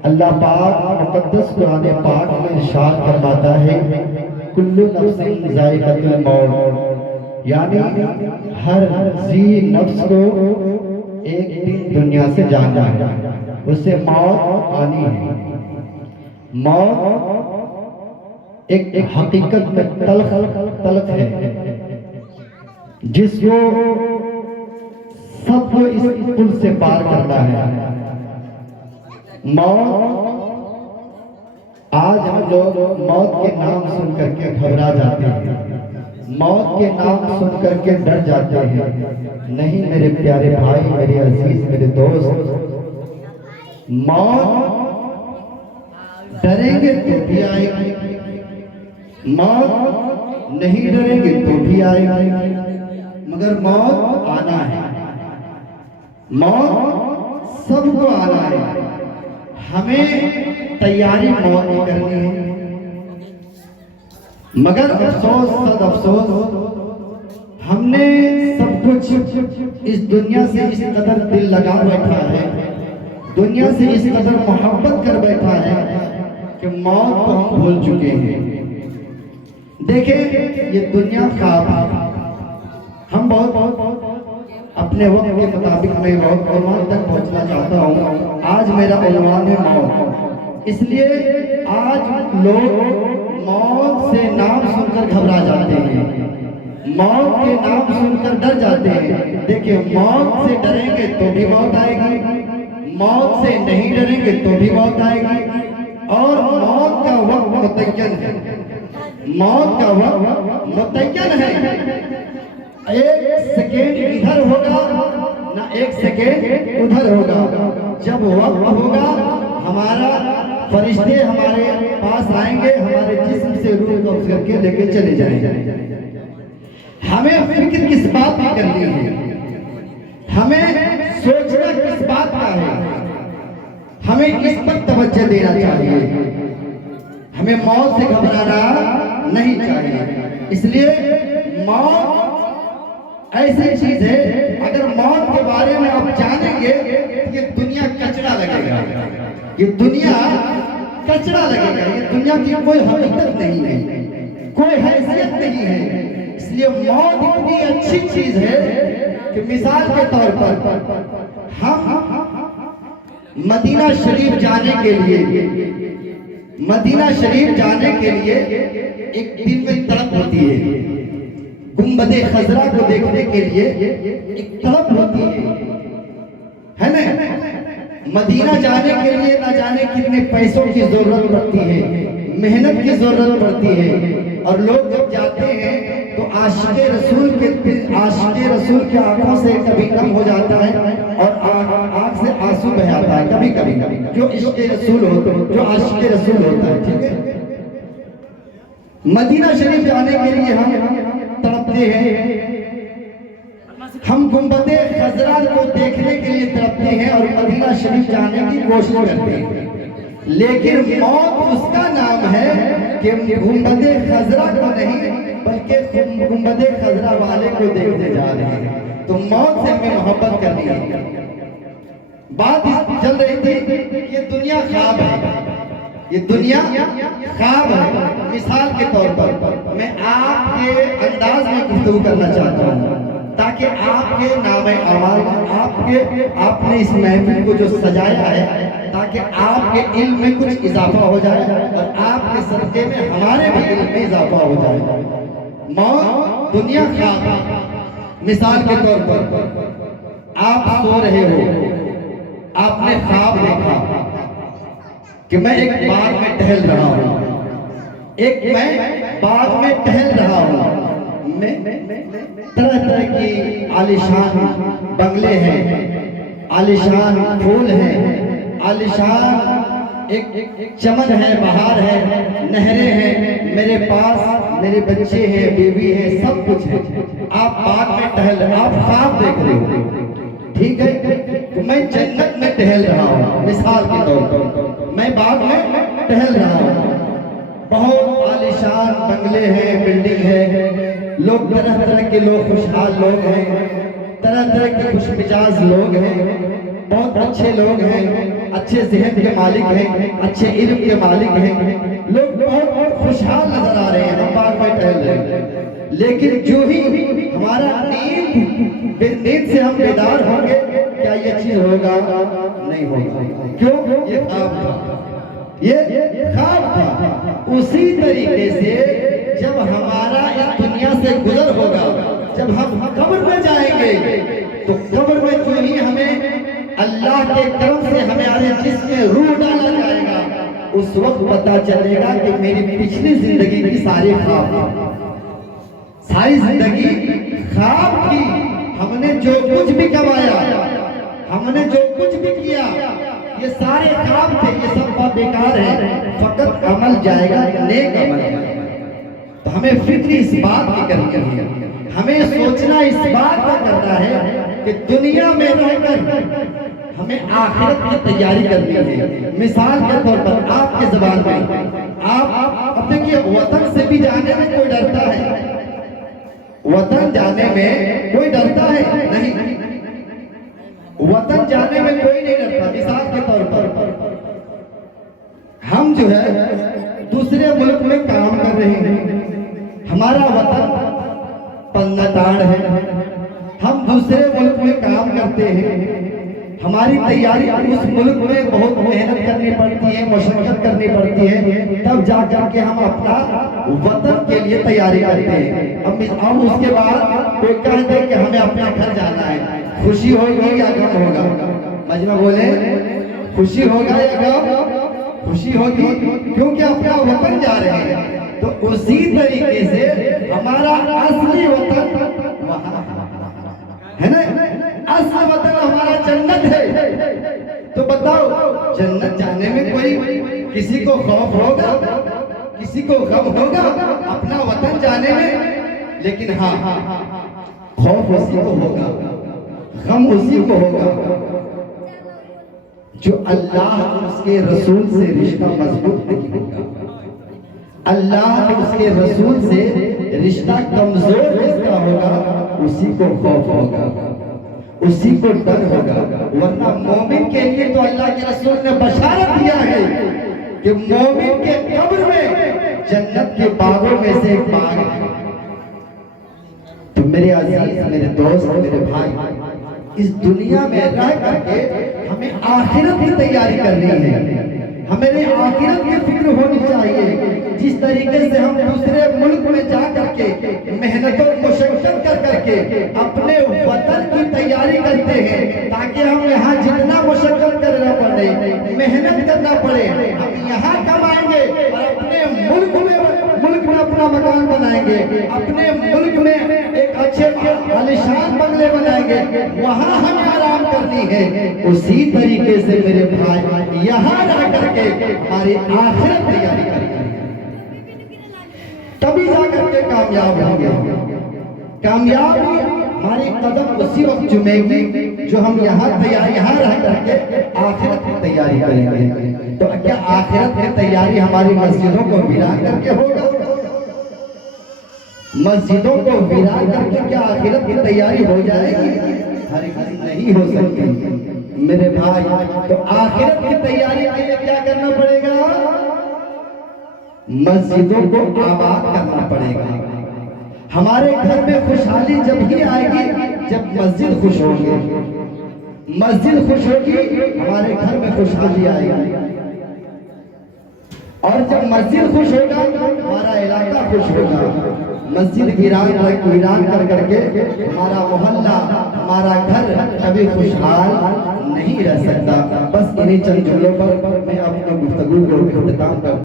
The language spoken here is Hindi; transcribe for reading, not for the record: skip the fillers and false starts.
अल्लाह पाक मुक़द्दस कुरान पाक में इरशाद फरमाता है, कुल्लु नफ्सिन ज़ाइक़तुल मौत, यानी हर जी नफ्स को एक दिन दुनिया से जाना है, उसे मौत आनी है। मौत एक हकीकत में तल्ख है, जिसको सबको इस पुल से पार करना है। मौत, आज हम लोग मौत के नाम सुन करके घबरा जाते हैं, मौत के नाम सुन करके डर जाते हैं। नहीं मेरे प्यारे भाई, मेरे अजीज, मेरे दोस्त, मौत डरेंगे तो भी आएगी, मौत नहीं डरेंगे तो भी आएगी, मगर मौत आना है। मौत सबको आना है, हमें तैयारी मौत की करनी है। मगर अफसोस, सद अफसोस, हमने सब कुछ इस दुनिया से इस कदर दिल लगा बैठा है, दुनिया से इस कदर मोहब्बत कर बैठा है कि मौत को हम भूल चुके हैं। देखिए ये दुनिया ख्वाब है, हम बहुत अपने वक्त के मुताबिक मैं बहुत उन्वान तक पहुंचना चाहता हूँ। आज मेरा उन्वान है मौत, इसलिए आज लोग मौत से नाम सुनकर घबरा जाते हैं, मौत के नाम सुनकर डर जाते हैं। देखिए मौत से डरेंगे तो भी मौत आएगी, मौत से नहीं डरेंगे तो भी मौत आएगी, और मौत का वक्त मुतय्यन है, मौत का वक्त मुतय्यन है। एक सेकेंड इधर होगा ना एक सेकेंड उधर होगा। जब वक्त होगा हमारा फरिश्ते हमारे पास आएंगे, हमारे जिस्म से रूह कब्ज करके लेके चले जाएंगे। हमें फिक्र किस बात की करनी है, हमें सोचना किस बात का है, हमें इस पर तवज्जो देना चाहिए। हमें मौत से घबराना नहीं चाहिए। इसलिए मौत ऐसी चीज है, अगर मौत के बारे में आप जानेंगे तो ये दुनिया कचरा लगेगा, ये दुनिया कचरा लगेगा, ये दुनिया की कोई हकीकत नहीं है, कोई हैसियत नहीं है। इसलिए मौत इतनी अच्छी चीज है कि मिसाल के तौर पर हम मदीना शरीफ जाने के लिए, मदीना शरीफ जाने के लिए एक दिन में तड़प होती है, गुंबदे खजरा को देखने के लिए एक तड़प होती है ना। मदीना जाने के लिए ना जाने कितने पैसों की जरूरत पड़ती है, मेहनत की जरूरत पड़ती है, और लोग जब जाते हैं तो आशिक़े रसूल की आंखों से कभी कम हो जाता है और आंख से आंसू बह आता है कभी कभी, जो इश्क़े रसूल होते हैं, जो आशिक़े रसूल होता है। ठीक है, मदीना शरीफ जाने के लिए हम तड़पते हैं, हम गुंबदे खजरा को देखने के लिए तड़पते हैं और मदीना शरीफ जाने की कोशिश करते हैं। लेकिन मौत उसका नाम है कि गुंबदे खजरा को नहीं बल्कि गुंबदे खजरा वाले को देखने जा रहे हैं। तो मौत से हमें मोहब्बत करनी है। बात चल रही थी, ये दुनिया ख्वाब है, ये दुनिया ख्वाब है। मिसाल के तौर पर मैं आपके अंदाज में गुफ्तगू करना चाहता हूँ ताकि आपके नामे अमाल, आपने इस महफिल को जो सजाया है ताकि आपके इल्म में कुछ इजाफा हो जाए और आपके सदक़े में हमारे भी इल्म में इजाफा हो जाए। मौत दुनिया ख्वाब है। मिसाल के तौर पर आप सो रहे हो, आपने ख्वाब देखा कि मैं एक बाग में टहल रहा हूँ, मैं बाग में टहल रहा हूँ, मैं तरह तरह की आलिशान बंगले हैं, आलिशान फूल हैं, आलिशान एक चमन है, बहार है, नहरें हैं, मेरे पास मेरे बच्चे हैं, बीवी है, सब कुछ है। आप बाग में टहल रहे, आप ख्वाब देख रहे हो, ठीक है। तो मैं जन्नत में टहल रहा हूँ, मिसाल के तौर पर मैं बाग में टहल रहा हूँ, बहुत आलिशान बंगले हैं, बिल्डिंग है, लोग तरह तरह के लोग, खुशहाल लोग हैं, तरह तरह के खुशमिजाज लोग हैं, बहुत अच्छे लोग हैं। अच्छे जहन के मालिक हैं, अच्छे इल्म के मालिक हैं, लोग बहुत खुशहाल नजर आ रहे हैं, हम बाग में टहल रहे हैं। लेकिन जो ही हमारा नींद से हम बेदार होंगे, क्या ये चीज होगा? नहीं होगा। क्यों? ये ख्वाब था, ये ख्वाब था। उसी तरीके से जब हमारा इस दुनिया से गुजर होगा, जब हम कब्र में जाएंगे, तो कब्र में जो ही हमें अल्लाह के तरफ से हमारे जिस्म में रूह डाला जाएगा, उस वक्त पता चलेगा कि मेरी पिछली जिंदगी की सारी ख्वाब थी, सारी जिंदगी ख्वाब थी। हमने जो कुछ भी कमाया, हमने जो कुछ भी किया, ये सारे ख्वाब थे, ये सब बात बेकार है। फकत अमल जाएगा, नेक अमल जाएगा। तो हमें फिक्र इस बात की करनी है, हमें सोचना इस बात का करना है कि दुनिया में रहकर हमें आखिरत की तैयारी करनी है। मिसाल के तौर पर आपके जबान में आप अब देखिए, वतन से भी जाने में कोई डरता है? वतन जाने में कोई डरता है? नहीं, वतन जाने में कोई नहीं डरता। मिसाल के तौर पर हम जो है दूसरे मुल्क में काम कर रहे हैं, हमारा वतन पन्नाटाड़ है, हम दूसरे मुल्क में काम करते हैं, हमारी तैयारी उस मुल्क में बहुत मेहनत करनी पड़ती है, मशक्कत करनी पड़ती है, तब जा करके हम अपना वतन के लिए तैयारी करते हैं। अब उसके बाद कोई कहते हैं कि हमें अपना घर जाना है, खुशी होगी या गम होगा? मजमा बोले, खुशी होगा या गम? खुशी होगी, क्योंकि अपना वतन जा रहे हैं। तो उसी तरीके से हमारा असली वतन वहां है ना, असली वतन हमारा जन्नत है। तो बताओ, जन्नत जाने में कोई किसी को खौफ होगा? किसी को गम होगा अपना वतन जाने में? लेकिन हाँ, खौफ उसी को होगा, गम उसी को होगा जो अल्लाह उसके रसूल से रिश्ता मजबूत नहीं होगा। अल्लाह उसके रसूल से रिश्ता कमजोर जिसका होगा, उसी को खौफ होगा, उसी को डर होगा। वरना मोमिन के लिए तो अल्लाह के रसूल ने बशारत दिया है कि मोमिन के कब्र में जन्नत के बागों में से एक बाग है। तो मेरे अजीज, मेरे दोस्त, मेरे भाई, इस दुनिया में रह करके हमें आखिरत की तैयारी करनी है, हमें आखिरत की फिक्र होनी चाहिए। जिस तरीके से हम दूसरे मुल्क में जा करके मेहनत और मुशक्कत कर करके अपने वतन की तैयारी करते हैं, ताकि हम यहाँ जितना मुशक्कत करना पड़े, मेहनत करना पड़े, हम यहाँ कमाएंगे और अपने मुल्क में अपना मकान बनाएंगे, अपने मुल्क में एक अच्छे आलीशान बंगले बनाएंगे, वहाँ हमें आराम करनी है। उसी तरीके से मेरे भाई, यहाँ रह करके हमारी आखिरत तैयारी करनी है, तभी जाकर के कामयाब होंगे। कामयाब हमारी कदम उसी वक्त चुमेगी जो हम यहाँ रह करके आखिरत की तैयारी करेंगे। तो क्या आखिरत की तैयारी हमारी मस्जिदों को वीरान करके होगा? मस्जिदों को वीरान करके क्या आखिरत की तैयारी हो जाएगी? नहीं हो सकती मेरे भाई। तो आखिरत की तैयारी के लिए क्या करना पड़ेगा? मस्जिदों को आबाद करना पड़ेगा। हमारे घर में खुशहाली जब ही आएगी जब मस्जिद खुश होगी। मस्जिद खुश होगी, हमारे घर में खुशहाली आएगी, और जब मस्जिद खुश होगा हमारा इलाका खुश होगा। मस्जिद वीरान कर करके हमारा मोहल्ला, हमारा घर कभी खुशहाल नहीं रह सकता। बस इन्हीं चंद जुमलों पर मैं अपनी गुफ्तगू को इख्तिताम करता हूं।